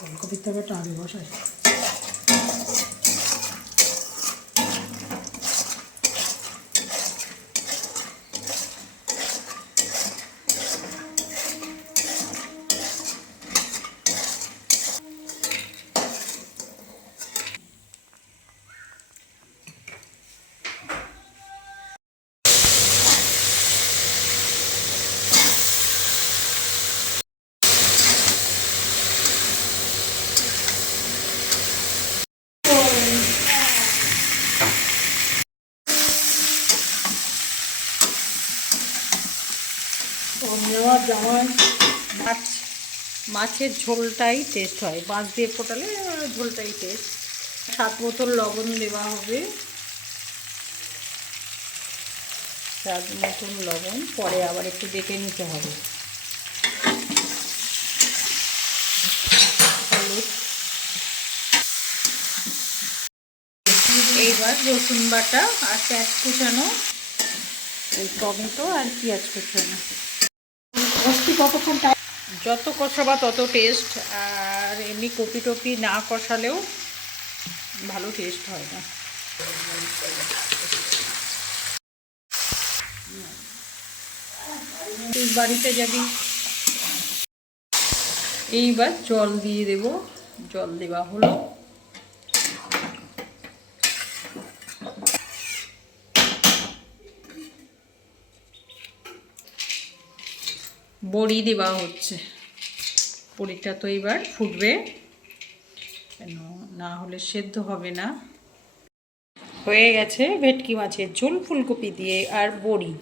ফুলকপির তরকারিটা আগে বসাই ও নেওয়ার জামাই, মাছ, মাছের ঝোলটাই টেস্ট হয়। মাছ দিয়ে ফোটালে ঝোলটাই টেস্ট সাত বোতল লবণ দেওয়া হবে। স্বাদ মতন লবণ। পরে আবার একটু দেখে নিতে হবে। এইবার রসুন বাটা আর পেঁয়াজ কুচানো, এই টমেটো আর পেঁয়াজ কুচানো। কষতে কতক্ষণ টাইম যত কষাবা তত টেস্ট আর এমনি কপি টপি না কষালেও ভালো টেস্ট হয় না। বাড়িতে যাবি এইবার জল দিয়ে দেব, জল দেওয়া হলো। বড়ি দেওয়া হচ্ছে। বড়িটা তো এবার ফুটবে। কেন? না হলে সেদ্ধ হবে না। হয়ে গেছে ভেটকি মাছের ঝোল, ফুলকপি দিয়ে আর বড়ি।